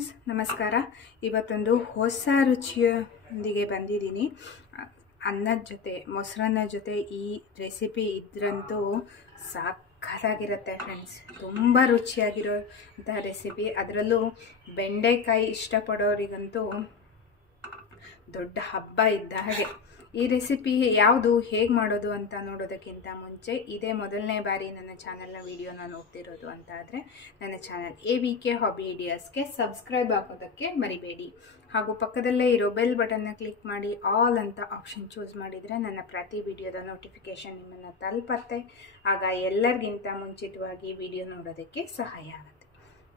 Friends, ನಮಸ್ಕಾರ. ಇವತ್ತೊಂದು ಹೊಸ ರುಚಿಯೊಂದಿಗೆ ಬಂದಿದ್ದೀನಿ. ಅನ್ನದ ಜೊತೆ ಮೊಸರನ್ನ ಜೊತೆ ಈ ರೆಸಿಪಿ ಇದ್ರಂತೂ ಸಾಕಾಗಿರುತ್ತೆ ಫ್ರೆಂಡ್ಸ್. ತುಂಬ ರುಚಿಯಾಗಿರೋಂತಹ ರೆಸಿಪಿ. ಅದರಲ್ಲೂ ಬೆಂಡೆಕಾಯಿ ಇಷ್ಟಪಡೋರಿಗಂತೂ ದೊಡ್ಡ ಹಬ್ಬ ಇದ್ದ ಹಾಗೆ. ಈ ರೆಸಿಪಿ ಯಾವುದು, ಹೇಗೆ ಮಾಡೋದು ಅಂತ ನೋಡೋದಕ್ಕಿಂತ ಮುಂಚೆ ಇದೇ ಮೊದಲನೇ ಬಾರಿ ನನ್ನ ಚಾನಲ್ನ ವಿಡಿಯೋನ ನೋಡ್ತಿರೋದು ಅಂತ ಆದರೆ ನನ್ನ ಚಾನಲ್ AVK ಹಾಬಿ ಐಡಿಯಾಸ್ಗೆ ಸಬ್ಸ್ಕ್ರೈಬ್ ಆಗೋದಕ್ಕೆ ಮರಿಬೇಡಿ. ಹಾಗೂ ಪಕ್ಕದಲ್ಲೇ ಇರೋ ಬೆಲ್ ಬಟನ್ನ ಕ್ಲಿಕ್ ಮಾಡಿ ಆಲ್ ಅಂತ ಆಪ್ಷನ್ ಚೂಸ್ ಮಾಡಿದರೆ ನನ್ನ ಪ್ರತಿ ವಿಡಿಯೋದ ನೋಟಿಫಿಕೇಷನ್ ನಿಮ್ಮನ್ನು ತಲುಪತ್ತೆ. ಆಗ ಎಲ್ಲರಿಗಿಂತ ಮುಂಚಿತವಾಗಿ ವಿಡಿಯೋ ನೋಡೋದಕ್ಕೆ ಸಹಾಯ ಆಗುತ್ತೆ.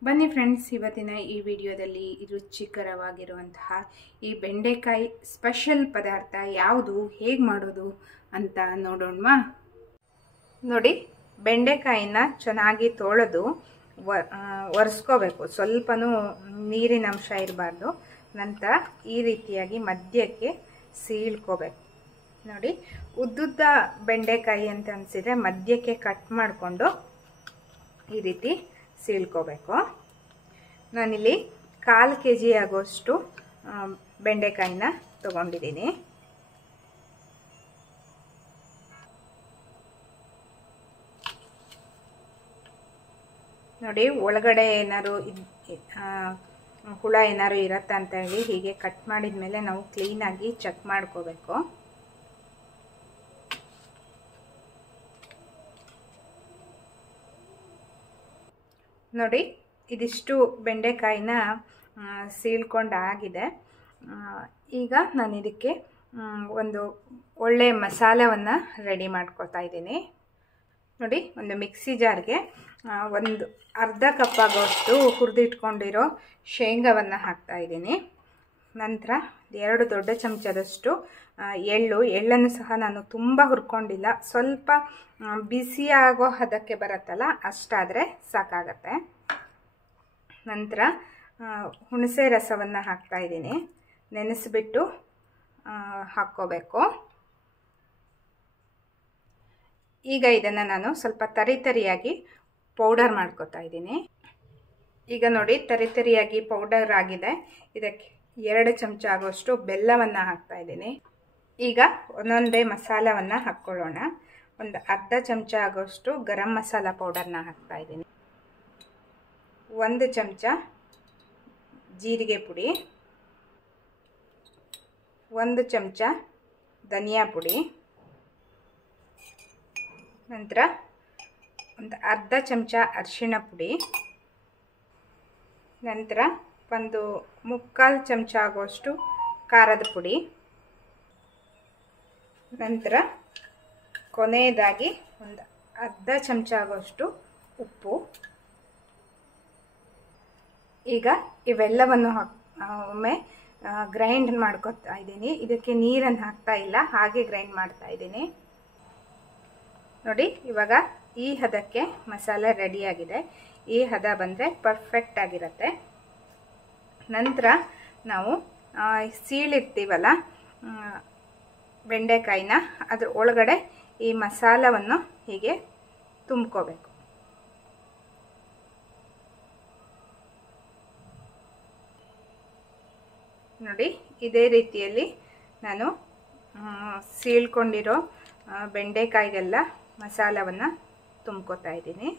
ಬನ್ನಿ ಫ್ರೆಂಡ್ಸ್, ಇವತ್ತಿನ ಈ ವಿಡಿಯೋದಲ್ಲಿ ರುಚಿಕರವಾಗಿರುವಂತಹ ಈ ಬೆಂಡೆಕಾಯಿ ಸ್ಪೆಷಲ್ ಪದಾರ್ಥ ಯಾವುದು, ಹೇಗೆ ಮಾಡೋದು ಅಂತ ನೋಡೋಣವಾ. ನೋಡಿ, ಬೆಂಡೆಕಾಯಿನ ಚೆನ್ನಾಗಿ ತೊಳೆದು ಒರೆಸ್ಕೋಬೇಕು. ಸ್ವಲ್ಪನೂ ನೀರಿನ ಅಂಶ ಇರಬಾರ್ದು. ನಂತರ ಈ ರೀತಿಯಾಗಿ ಮಧ್ಯಕ್ಕೆ ಸೀಳ್ಕೋಬೇಕು. ನೋಡಿ, ಉದ್ದುದ್ದ ಬೆಂಡೆಕಾಯಿ ಅಂತ ಅನಿಸಿದರೆ ಮಧ್ಯಕ್ಕೆ ಕಟ್ ಮಾಡಿಕೊಂಡು ಈ ರೀತಿ ಸೀಳ್ಕೋಬೇಕು. ನಾನಿಲ್ಲಿ 1/4 kg ಆಗೋಷ್ಟು ಬೆಂಡೆಕಾಯಿನ ತಗೊಂಡಿದ್ದೀನಿ. ನೋಡಿ, ಒಳಗಡೆ ಏನಾದ್ರು ಹುಳ ಏನಾದ್ರು ಇರತ್ತಾ ಅಂತ ಹೇಳಿ ಹೀಗೆ ಕಟ್ ಮಾಡಿದ ಮೇಲೆ ನಾವು ಕ್ಲೀನಾಗಿ ಚೆಕ್ ಮಾಡ್ಕೋಬೇಕು. ನೋಡಿ, ಇದಿಷ್ಟು ಬೆಂಡೆಕಾಯಿನ ಸೀಳ್ಕೊಂಡಾಗಿದೆ. ಈಗ ನಾನು ಇದಕ್ಕೆ ಒಂದು ಒಳ್ಳೆ ಮಸಾಲವನ್ನು ರೆಡಿ ಮಾಡ್ಕೊತಾ ಇದ್ದೀನಿ. ನೋಡಿ, ಒಂದು ಮಿಕ್ಸಿ ಜಾರ್ಗೆ ಒಂದು ಅರ್ಧ ಕಪ್ ಆಗೋಷ್ಟು ಹುರಿದಿಟ್ಕೊಂಡಿರೋ ಶೇಂಗಾವನ್ನು ಹಾಕ್ತಾ ಇದ್ದೀನಿ. ನಂತರ 2 ದೊಡ್ಡ ಚಮಚದಷ್ಟು ಎಳ್ಳನ್ನು ಸಹ ನಾನು ತುಂಬ ಹುರ್ಕೊಂಡಿಲ್ಲ, ಸ್ವಲ್ಪ ಬಿಸಿ ಆಗೋ ಹದಕ್ಕೆ ಬರುತ್ತಲ್ಲ ಅಷ್ಟಾದರೆ ಸಾಕಾಗತ್ತೆ. ನಂತರ ಹುಣಸೆ ರಸವನ್ನು ಹಾಕ್ತಾ ಇದ್ದೀನಿ. ನೆನೆಸಿಬಿಟ್ಟು ಹಾಕ್ಕೋಬೇಕು. ಈಗ ಇದನ್ನು ನಾನು ಸ್ವಲ್ಪ ತರಿಯಾಗಿ ಪೌಡರ್ ಮಾಡ್ಕೊತಾ ಇದ್ದೀನಿ. ಈಗ ನೋಡಿ, ತರಿಯಾಗಿ ಪೌಡರ್ ಆಗಿದೆ. ಇದಕ್ಕೆ 2 ಚಮಚ ಆಗೋಷ್ಟು ಬೆಲ್ಲವನ್ನು ಹಾಕ್ತಾ ಇದ್ದೀನಿ. ಈಗ ಒಂದೊಂದೇ ಮಸಾಲವನ್ನು ಹಾಕ್ಕೊಳ್ಳೋಣ. ಒಂದು ಅರ್ಧ ಚಮಚ ಆಗೋಷ್ಟು ಗರಂ ಮಸಾಲ ಪೌಡರ್ನ ಹಾಕ್ತಾ ಇದ್ದೀನಿ. 1 ಚಮಚ ಜೀರಿಗೆ ಪುಡಿ, 1 ಚಮಚ ಧನಿಯಾ ಪುಡಿ, ನಂತರ ಒಂದು ಅರ್ಧ ಚಮಚ ಅರಿಶಿಣ ಪುಡಿ, ನಂತರ ಒಂದು 3/4 ಚಮಚ ಆಗೋಷ್ಟು ಖಾರದ ಪುಡಿ, ನಂತರ ಕೊನೆಯದಾಗಿ ಒಂದು ಅರ್ಧ ಚಮಚ ಆಗೋಷ್ಟು ಉಪ್ಪು. ಈಗ ಇವೆಲ್ಲವನ್ನು ಒಮ್ಮೆ ಗ್ರೈಂಡ್ ಮಾಡ್ಕೊತಾ ಇದ್ದೀನಿ. ಇದಕ್ಕೆ ನೀರನ್ನು ಹಾಕ್ತಾ ಇಲ್ಲ, ಹಾಗೆ ಗ್ರೈಂಡ್ ಮಾಡ್ತಾ ಇದ್ದೀನಿ. ನೋಡಿ, ಇವಾಗ ಈ ಹದಕ್ಕೆ ಮಸಾಲೆ ರೆಡಿಯಾಗಿದೆ. ಈ ಹದ ಬಂದರೆ ಪರ್ಫೆಕ್ಟ್ ಆಗಿರುತ್ತೆ. ನಂತರ ನಾವು ಸೀಳಿರ್ತೀವಲ್ಲ ಬೆಂಡೆಕಾಯಿನ, ಅದ್ರ ಒಳಗಡೆ ಈ ಮಸಾಲವನ್ನು ಹೀಗೆ ತುಂಬ್ಕೋಬೇಕು. ನೋಡಿ, ಇದೇ ರೀತಿಯಲ್ಲಿ ನಾನು ಸೀಳ್ಕೊಂಡಿರೋ ಬೆಂಡೆಕಾಯಿಗೆಲ್ಲ ಮಸಾಲವನ್ನು ತುಂಬ್ಕೋತಾ ಇದ್ದೀನಿ.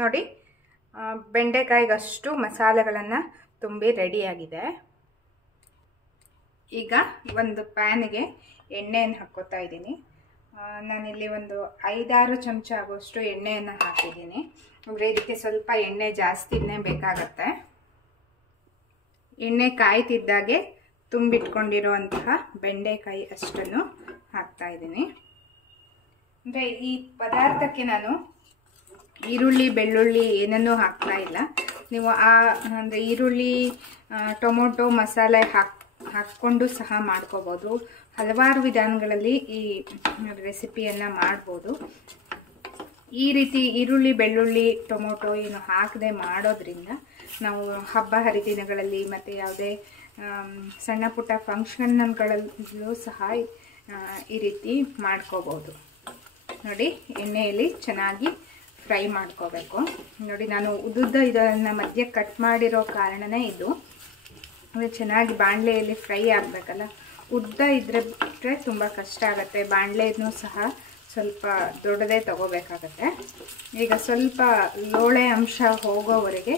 ನೋಡಿ, ಬೆಂಡೆಕಾಯಿಗಷ್ಟು ಮಸಾಲೆಗಳನ್ನು ತುಂಬಿ ರೆಡಿಯಾಗಿದೆ. ಈಗ ಒಂದು ಪ್ಯಾನಿಗೆ ಎಣ್ಣೆಯನ್ನು ಹಾಕ್ಕೋತಾ ಇದ್ದೀನಿ. ನಾನಿಲ್ಲಿ ಒಂದು 5-6 ಚಮಚ ಆಗೋಷ್ಟು ಎಣ್ಣೆಯನ್ನು ಹಾಕಿದ್ದೀನಿ. ಅಂದರೆ ಇದಕ್ಕೆ ಸ್ವಲ್ಪ ಎಣ್ಣೆ ಜಾಸ್ತಿನೇ ಬೇಕಾಗತ್ತೆ. ಎಣ್ಣೆ ಕಾಯ್ತಿದ್ದಾಗೆ ತುಂಬಿಟ್ಕೊಂಡಿರುವಂತಹ ಬೆಂಡೆಕಾಯಿ ಅಷ್ಟನ್ನು ಹಾಕ್ತಾ ಇದ್ದೀನಿ. ಅಂದರೆ ಈ ಪದಾರ್ಥಕ್ಕೆ ನಾನು ಈರುಳ್ಳಿ ಬೆಳ್ಳುಳ್ಳಿ ಏನನ್ನೂ ಹಾಕ್ತಾ ಇಲ್ಲ. ನೀವು ಅಂದರೆ ಈರುಳ್ಳಿ ಟೊಮೊಟೊ ಮಸಾಲೆ ಹಾಕ್ಕೊಂಡು ಸಹ ಮಾಡ್ಕೋಬೋದು. ಹಲವಾರು ವಿಧಾನಗಳಲ್ಲಿ ಈ ರೆಸಿಪಿಯನ್ನು ಮಾಡ್ಬೋದು. ಈ ರೀತಿ ಈರುಳ್ಳಿ ಬೆಳ್ಳುಳ್ಳಿ ಟೊಮೊಟೊ ಏನು ಹಾಕದೆ ಮಾಡೋದ್ರಿಂದ ನಾವು ಹಬ್ಬ ಹರಿದಿನಗಳಲ್ಲಿ ಮತ್ತು ಯಾವುದೇ ಸಣ್ಣ ಪುಟ್ಟ ಫಂಕ್ಷನ್ಗಳಲ್ಲೂ ಸಹ ಈ ರೀತಿ ಮಾಡ್ಕೋಬೋದು. ನೋಡಿ, ಎಣ್ಣೆಯಲ್ಲಿ ಚೆನ್ನಾಗಿ ಫ್ರೈ ಮಾಡ್ಕೋಬೇಕು. ನೋಡಿ, ನಾನು ಉದ್ದುದ್ದ ಇದನ್ನು ಮಧ್ಯೆ ಕಟ್ ಮಾಡಿರೋ ಕಾರಣನೇ ಇದು. ಅಂದರೆ ಚೆನ್ನಾಗಿ ಬಾಣಲೆಯಲ್ಲಿ ಫ್ರೈ ಆಗಬೇಕಲ್ಲ. ಉದ್ದ ಇದ್ರೆ ಬಿಟ್ಟರೆ ತುಂಬ ಕಷ್ಟ ಆಗುತ್ತೆ. ಬಾಣಲೆಯನ್ನು ಸಹ ಸ್ವಲ್ಪ ದೊಡ್ಡದೇ ತಗೋಬೇಕಾಗತ್ತೆ. ಈಗ ಸ್ವಲ್ಪ ಲೋಳೆ ಅಂಶ ಹೋಗೋವರೆಗೆ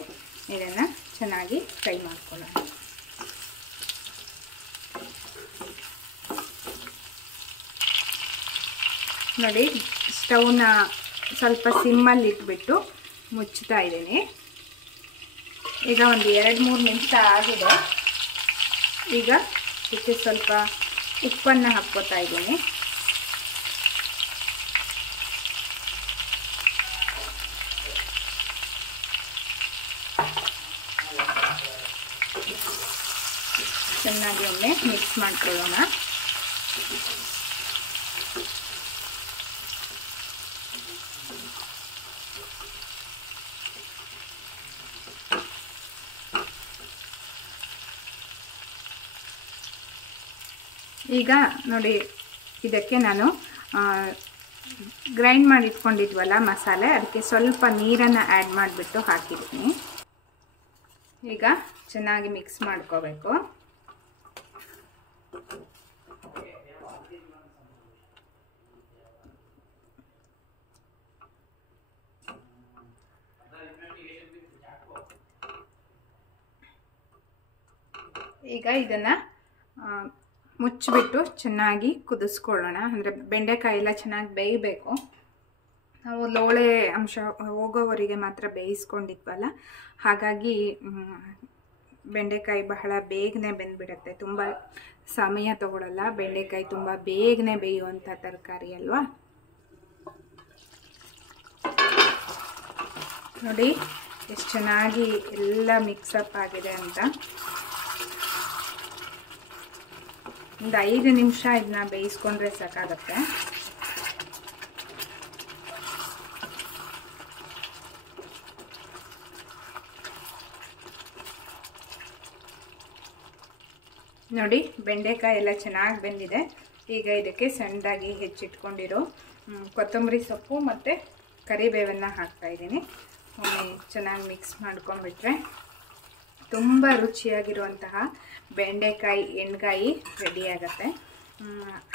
ಇದನ್ನು ಚೆನ್ನಾಗಿ ಫ್ರೈ ಮಾಡ್ಕೊಳ್ಳೋಣ. ನೋಡಿ, ಸ್ಟವ್ನ ಸ್ವಲ್ಪ ಸಿಮ್ಮಲ್ಲಿ ಇಟ್ಬಿಟ್ಟು ಮುಚ್ತಾ ಇದ್ದೀನಿ. ಈಗ ಒಂದು 2-3 ನಿಮಿಷ ಆಗಿದೆ. ಈಗ ಇದಕ್ಕೆ ಸ್ವಲ್ಪ ಉಪ್ಪನ್ನು ಹಾಕ್ಕೋತಾ ಇದ್ದೀನಿ. ಚೆನ್ನಾಗಿ ಒಮ್ಮೆ ಮಿಕ್ಸ್ ಮಾಡ್ಕೊಳ್ಳೋಣ. ಈಗ ನೋಡಿ, ಇದಕ್ಕೆ ನಾನು ಗ್ರೈಂಡ್ ಮಾಡಿ ಇಟ್ಕೊಂಡಿದ್ವಲ್ಲ ಮಸಾಲೆ, ಅದಕ್ಕೆ ಸ್ವಲ್ಪ ನೀರನ್ನು ಆ್ಯಡ್ ಮಾಡಿಬಿಟ್ಟು ಹಾಕಿದ್ದೀನಿ. ಈಗ ಚೆನ್ನಾಗಿ ಮಿಕ್ಸ್ ಮಾಡ್ಕೋಬೇಕು. ಈಗ ಇದನ್ನು ಮುಚ್ಚಿಬಿಟ್ಟು ಚೆನ್ನಾಗಿ ಕುದಿಸ್ಕೊಳ್ಳೋಣ. ಅಂದರೆ ಬೆಂಡೆಕಾಯಿ ಎಲ್ಲ ಚೆನ್ನಾಗಿ ಬೇಯಬೇಕು. ನಾವು ಲೋಳೆ ಅಂಶ ಹೋಗೋವರೆಗೆ ಮಾತ್ರ ಬೇಯಿಸ್ಕೊಂಡಿದ್ವಲ್ಲ, ಹಾಗಾಗಿ ಬೆಂಡೆಕಾಯಿ ಬಹಳ ಬೇಗನೆ ಬೆಂದ್ಬಿಡುತ್ತೆ. ತುಂಬ ಸಮಯ ತಗೊಳ್ಳಲ್ಲ. ಬೆಂಡೆಕಾಯಿ ತುಂಬ ಬೇಗನೆ ಬೇಯುವಂಥ ತರಕಾರಿ ಅಲ್ವಾ. ನೋಡಿ ಎಷ್ಟು ಚೆನ್ನಾಗಿ ಎಲ್ಲ ಮಿಕ್ಸಪ್ ಆಗಿದೆ ಅಂತ. ಒಂದು 5 ನಿಮಿಷ ಇದನ್ನ ಬೇಯಿಸ್ಕೊಂಡ್ರೆ ಸಾಕಾಗುತ್ತೆ. ನೋಡಿ, ಬೆಂಡೆಕಾಯಿ ಎಲ್ಲ ಚೆನ್ನಾಗಿ ಬೆಂದಿದೆ. ಈಗ ಇದಕ್ಕೆ ಸಣ್ಣದಾಗಿ ಹೆಚ್ಚಿಟ್ಕೊಂಡಿರೋ ಕೊತ್ತಂಬರಿ ಸೊಪ್ಪು ಮತ್ತು ಕರಿಬೇವನ್ನು ಹಾಕ್ತಾಯಿದ್ದೀನಿ. ಒಮ್ಮೆ ಚೆನ್ನಾಗಿ ಮಿಕ್ಸ್ ಮಾಡ್ಕೊಂಡ್ಬಿಟ್ರೆ ತುಂಬ ರುಚಿಯಾಗಿರುವಂತಹ ಬೆಂಡೆಕಾಯಿ ಎಣ್ಗಾಯಿ ರೆಡಿ ಆಗುತ್ತೆ.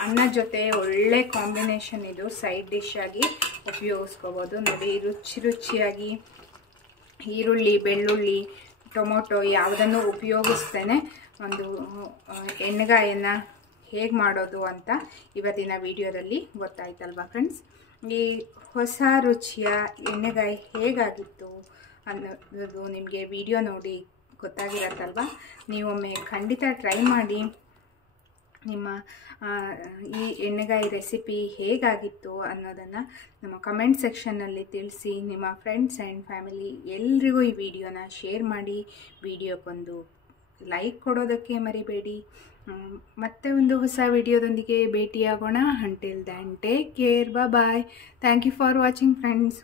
ಅನ್ನ ಜೊತೆ ಒಳ್ಳೆ ಕಾಂಬಿನೇಷನ್ ಇದು. ಸೈಡ್ ಡಿಶ್ ಆಗಿ ಉಪಯೋಗಿಸ್ಕೋಬೋದು. ನೋಡಿ, ರುಚಿಯಾಗಿ ಈರುಳ್ಳಿ ಬೆಳ್ಳುಳ್ಳಿ ಟೊಮೊಟೊ ಯಾವುದನ್ನು ಉಪಯೋಗಿಸ್ತೇನೆ ಒಂದು ಎಣ್ಣೆಗಾಯನ್ನು ಹೇಗೆ ಮಾಡೋದು ಅಂತ ಇವತ್ತಿನ ವಿಡಿಯೋದಲ್ಲಿ ಗೊತ್ತಾಯ್ತಲ್ವಾ ಫ್ರೆಂಡ್ಸ್. ಈ ಹೊಸ ರುಚಿಯ ಎಣ್ಣೆಗಾಯಿ ಹೇಗಾಗಿತ್ತು ಅನ್ನೋದು ನಿಮಗೆ ವಿಡಿಯೋ ನೋಡಿ ಗೊತ್ತಾಗಿರತ್ತಲ್ವ. ನೀವೊಮ್ಮೆ ಖಂಡಿತ ಟ್ರೈ ಮಾಡಿ. ನಿಮ್ಮ ಈ ಎಣ್ಣೆಗಾಯಿ ರೆಸಿಪಿ ಹೇಗಾಗಿತ್ತು ಅನ್ನೋದನ್ನು ನಮ್ಮ ಕಮೆಂಟ್ ಸೆಕ್ಷನ್ನಲ್ಲಿ ತಿಳಿಸಿ. ನಿಮ್ಮ ಫ್ರೆಂಡ್ಸ್ ಆ್ಯಂಡ್ ಫ್ಯಾಮಿಲಿ ಎಲ್ರಿಗೂ ಈ ವಿಡಿಯೋನ ಶೇರ್ ಮಾಡಿ. ವಿಡಿಯೋಕ್ಕೊಂದು ಲೈಕ್ ಕೊಡೋದಕ್ಕೆ ಮರಿಬೇಡಿ. ಮತ್ತೆ ಒಂದು ಹೊಸ ವಿಡಿಯೋದೊಂದಿಗೆ ಭೇಟಿಯಾಗೋಣ. Until then take care, bye. Thank you for watching friends.